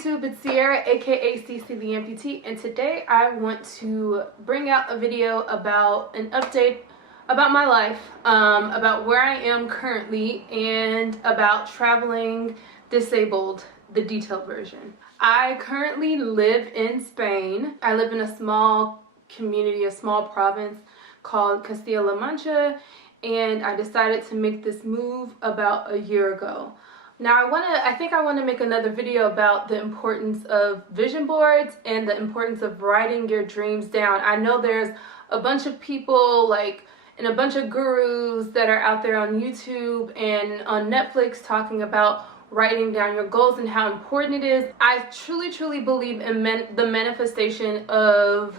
YouTube, it's Sierra, aka CC the Amputee, and today I want to bring out a video about an update about my life, about where I am currently, and about traveling disabled, the detailed version. I currently live in Spain. I live in a small community, a small province called Castilla-La Mancha, and I decided to make this move about a year ago. Now I think I want to make another video about the importance of vision boards and the importance of writing your dreams down. I know there's a bunch of people and a bunch of gurus that are out there on YouTube and on Netflix talking about writing down your goals and how important it is. I truly believe in the manifestation of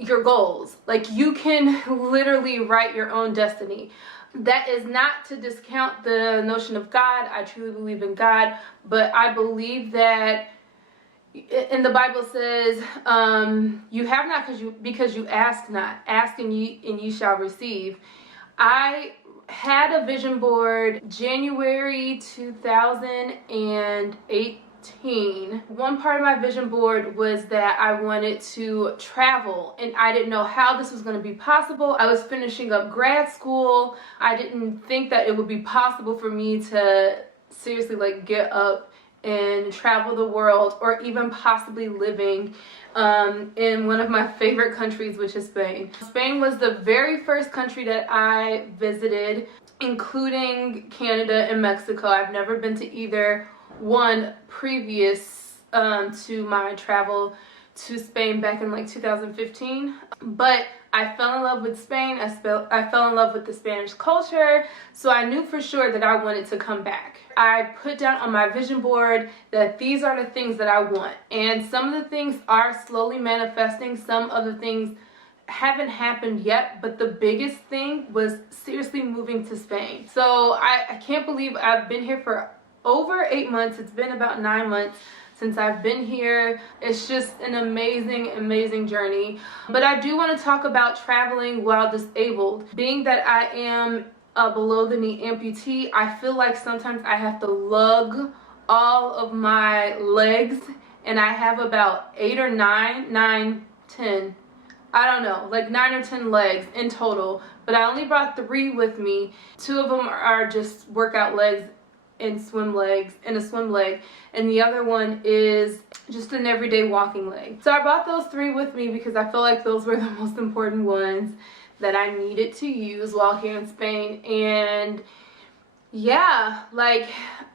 your goals. Like, you can literally write your own destiny. That is not to discount the notion of God. I truly believe in God, but I believe that in the Bible says, you have not because you ask not. Ask and you shall receive. I had a vision board January 2018. One part of my vision board was that I wanted to travel, and I didn't know how this was going to be possible. I was finishing up grad school. I didn't think that it would be possible for me to seriously get up and travel the world, or even possibly living in one of my favorite countries, which is Spain. Spain was the very first country that I visited, including Canada and Mexico. I've never been to either one previous to my travel to Spain back in 2015, but I fell in love with Spain. I fell in love with the Spanish culture, so I knew for sure that I wanted to come back. I put down on my vision board that these are the things that I want, and some of the things are slowly manifesting. Some of the things haven't happened yet, but the biggest thing was seriously moving to Spain. So I can't believe I've been here for over 8 months. It's been about 9 months since I've been here. It's just an amazing journey. But I do want to talk about traveling while disabled. Being that I am a below the knee amputee, I feel like sometimes I have to lug all of my legs, and I have about 8 or 9, 10, I don't know, 9 or 10 legs in total, but I only brought 3 with me. 2 of them are just workout legs and a swim leg, and the other one is just an everyday walking leg. So I brought those 3 with me because I feel like those were the most important ones that I needed to use while here in Spain. And yeah,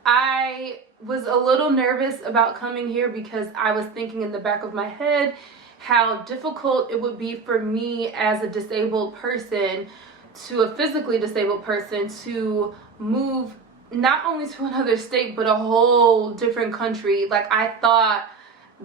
I was a little nervous about coming here because I was thinking in the back of my head how difficult it would be for me as a disabled person, to a physically disabled person, to move not only to another state but a whole different country. I thought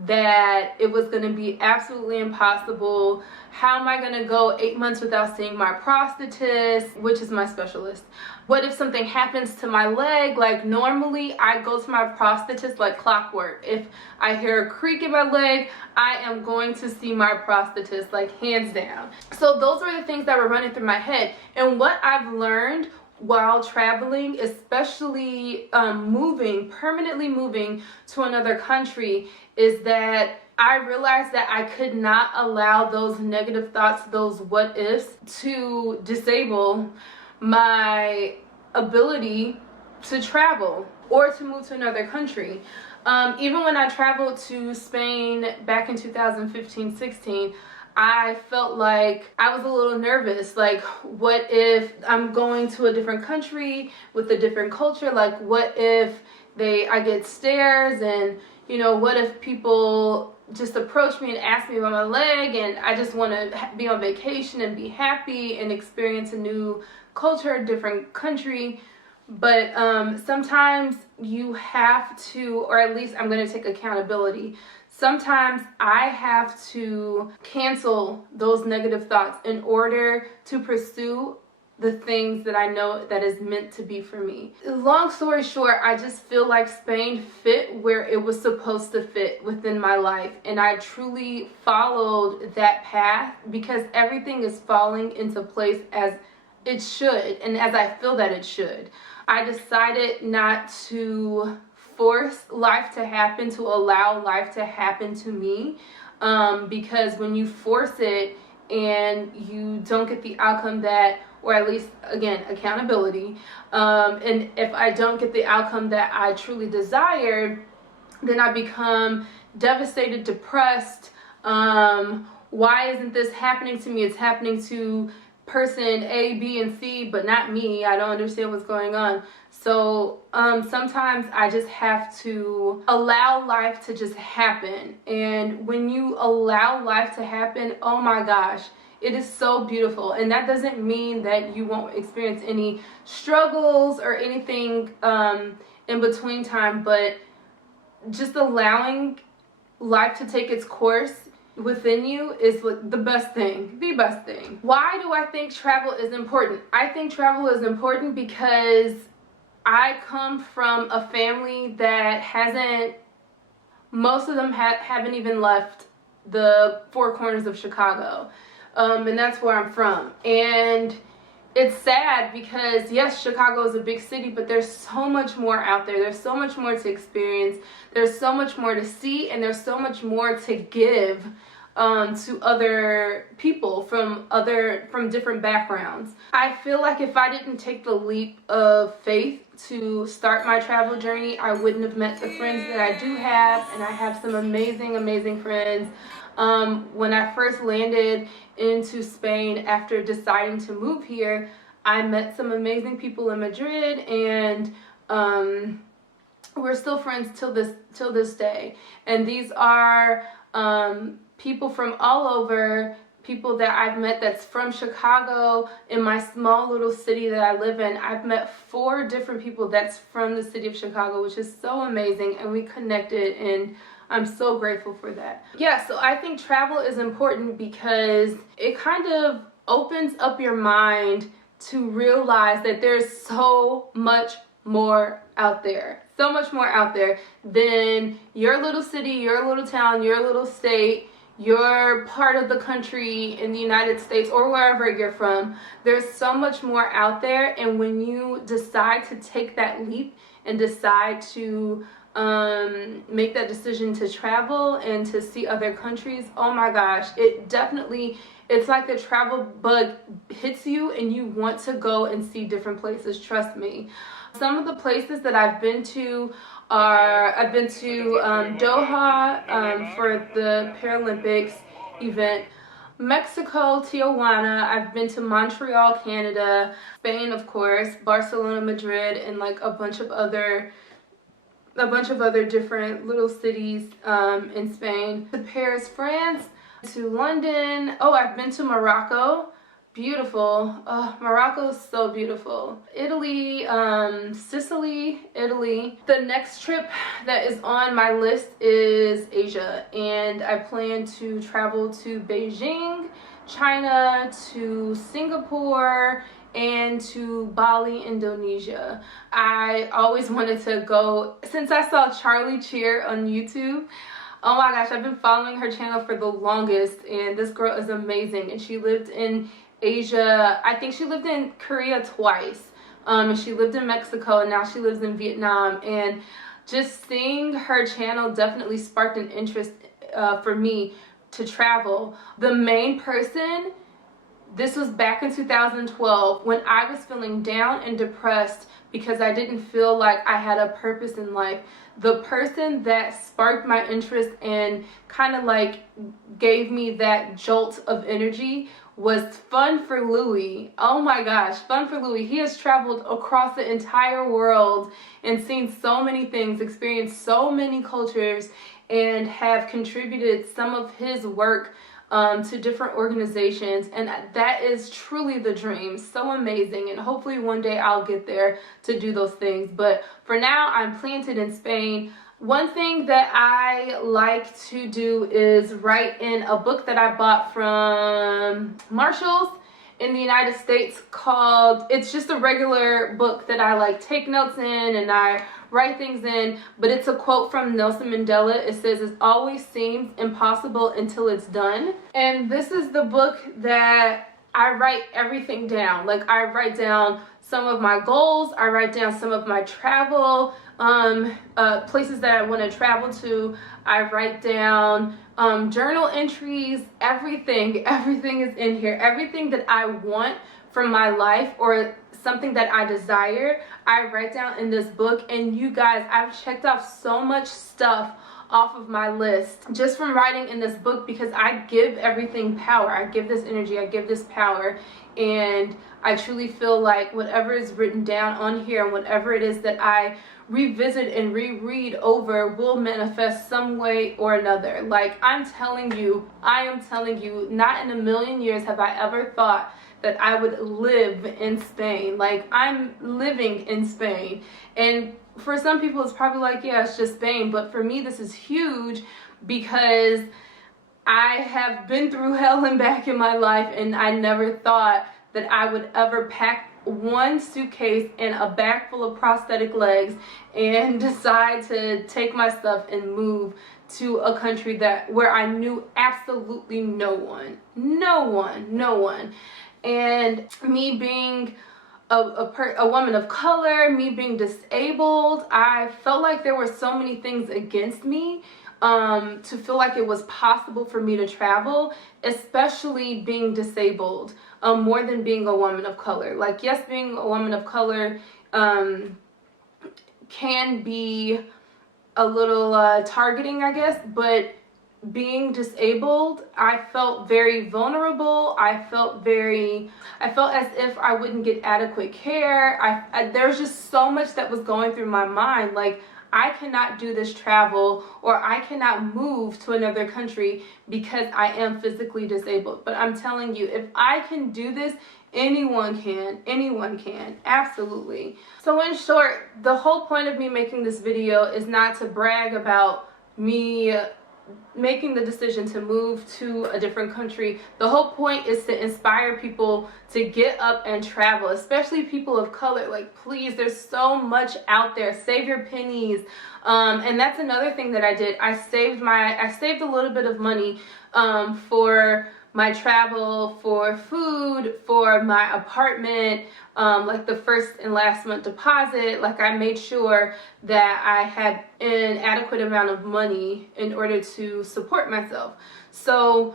that it was going to be absolutely impossible. How am I going to go 8 months without seeing my prosthetist, which is my specialist? What if something happens to my leg? Normally I go to my prosthetist like clockwork. If I hear a creak in my leg, I am going to see my prosthetist, hands down. So those were the things that were running through my head. And what I've learned while traveling, especially permanently moving to another country, is that I realized that I could not allow those negative thoughts, those what ifs, to disable my ability to travel or to move to another country. Even when I traveled to Spain back in 2015-16, I felt like I was a little nervous. What if I'm going to a different country with a different culture? What if I get stares, and what if people just approach me and ask me about my leg, and I just want to be on vacation and be happy and experience a new culture, a different country. But sometimes you have to, or at least I'm going to take accountability. Sometimes I have to cancel those negative thoughts in order to pursue the things that I know that is meant to be for me. Long story short, I just feel like Spain fit where it was supposed to fit within my life, and I truly followed that path because everything is falling into place as it should, and as I feel that it should. I decided not to force life to happen, to allow life to happen to me, because when you force it and you don't get the outcome that, or at least, again, accountability, and if I don't get the outcome that I truly desire, then I become devastated, depressed. Why isn't this happening to me? It's happening to person A, B, and C, but not me. I don't understand what's going on. So sometimes I just have to allow life to just happen. And when you allow life to happen, oh my gosh, it is so beautiful. And that doesn't mean that you won't experience any struggles or anything in between time, but just allowing life to take its course within you is like the best thing, the best thing. Why do I think travel is important? I think travel is important because I come from a family that hasn't, most of them haven't even left the four corners of Chicago, and that's where I'm from. And it's sad because yes, Chicago is a big city, but there's so much more out there. There's so much more to experience. There's so much more to see, and there's so much more to give to other people from different backgrounds. I feel like if I didn't take the leap of faith to start my travel journey, I wouldn't have met the friends that I do have, and I have some amazing friends. When I first landed into Spain after deciding to move here, I met some amazing people in Madrid, and we're still friends till this day. And these are people from all over, people that I've met that's from Chicago. In my small little city that I live in, I've met 4 different people that's from the city of Chicago, which is so amazing, and we connected, and I'm so grateful for that. Yeah, so I think travel is important because it kind of opens up your mind to realize that there's so much more out there. So much more out there than your little city, your little town, your little state, your part of the country in the United States, or wherever you're from. There's so much more out there, and when you decide to take that leap and decide to make that decision to travel and to see other countries, oh my gosh, it's like the travel bug hits you and you want to go and see different places. Trust me. Some of the places that I've been to are, I've been to Doha for the Paralympics event, Mexico, Tijuana. I've been to Montreal, Canada, Spain, of course, Barcelona, Madrid, and like a bunch of other different little cities in Spain. To Paris, France, to London. Oh, I've been to Morocco. Beautiful. Oh, Morocco is so beautiful. Italy, Sicily, Italy. The next trip that is on my list is Asia, and I plan to travel to Beijing, China, to Singapore, and to Bali, Indonesia. I always wanted to go since I saw Charlie Cheer on YouTube. Oh my gosh, I've been following her channel for the longest, and this girl is amazing, and she lived in Asia. I think she lived in Korea twice, and she lived in Mexico, and now she lives in Vietnam. And just seeing her channel definitely sparked an interest for me to travel. The main person, this was back in 2012 when I was feeling down and depressed because I didn't feel like I had a purpose in life. The person that sparked my interest and kind of like gave me that jolt of energy was Fun for Louie. Oh my gosh, Fun for Louie. He has traveled across the entire world and seen so many things, experienced so many cultures, and have contributed some of his work to different organizations, and that is truly the dream. So amazing, and hopefully one day I'll get there to do those things. But for now, I'm planted in Spain. One thing that I like to do is write in a book that I bought from Marshall's in the United States called, it's just a regular book that I like take notes in and I write things in, but it's a quote from Nelson Mandela. It says, "It always seems impossible until it's done." And this is the book that I write everything down. Like, I write down some of my goals, I write down some of my travel places that I want to travel to. I write down journal entries, everything is in here. Everything that I want from my life or something that I desire, I write down in this book. And you guys, I've checked off so much stuff off of my list just from writing in this book, because I give everything power. I give this energy, I give this power, and I truly feel like whatever is written down on here and whatever it is that I revisit and reread over will manifest some way or another. Like, I am telling you, not in a million years have I ever thought that I would live in Spain. Like, I'm living in Spain. And for some people it's probably like, yeah, it's just Spain, but for me this is huge, because I have been through hell and back in my life, and I never thought that I would ever pack one suitcase and a bag full of prosthetic legs and decide to take my stuff and move to a country where I knew absolutely no one. And me being a woman of color, me being disabled, I felt like there were so many things against me to feel like it was possible for me to travel, especially being disabled, more than being a woman of color. Like, yes, being a woman of color can be a little targeting, I guess, but being disabled, I felt very vulnerable. I felt as if I wouldn't get adequate care. There's just so much that was going through my mind. Like, I cannot do this travel, or I cannot move to another country because I am physically disabled. But I'm telling you, if I can do this, anyone can, absolutely. So in short, the whole point of me making this video is not to brag about me making the decision to move to a different country. The whole point is to inspire people to get up and travel, especially people of color. Like, please, there's so much out there. Save your pennies. And that's another thing that I did. I saved a little bit of money for my travel, for food, for my apartment, like the first and last month deposit. Like, I made sure that I had an adequate amount of money in order to support myself. So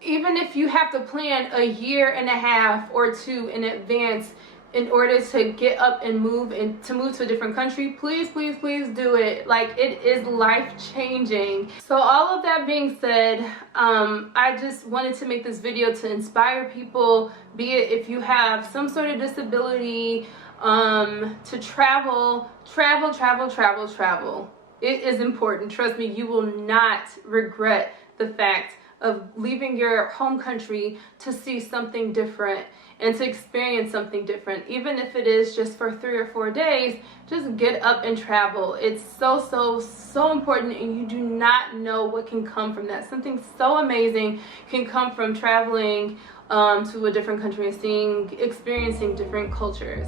even if you have to plan a year and a half or two in advance in order to get up and move to a different country, please do it. Like, it is life-changing. So all of that being said, I just wanted to make this video to inspire people, be it if you have some sort of disability, to travel. It is important. Trust me, you will not regret the fact of leaving your home country to see something different and to experience something different. Even if it is just for 3 or 4 days, just get up and travel. It's so important, and you do not know what can come from that. Something so amazing can come from traveling to a different country and experiencing different cultures.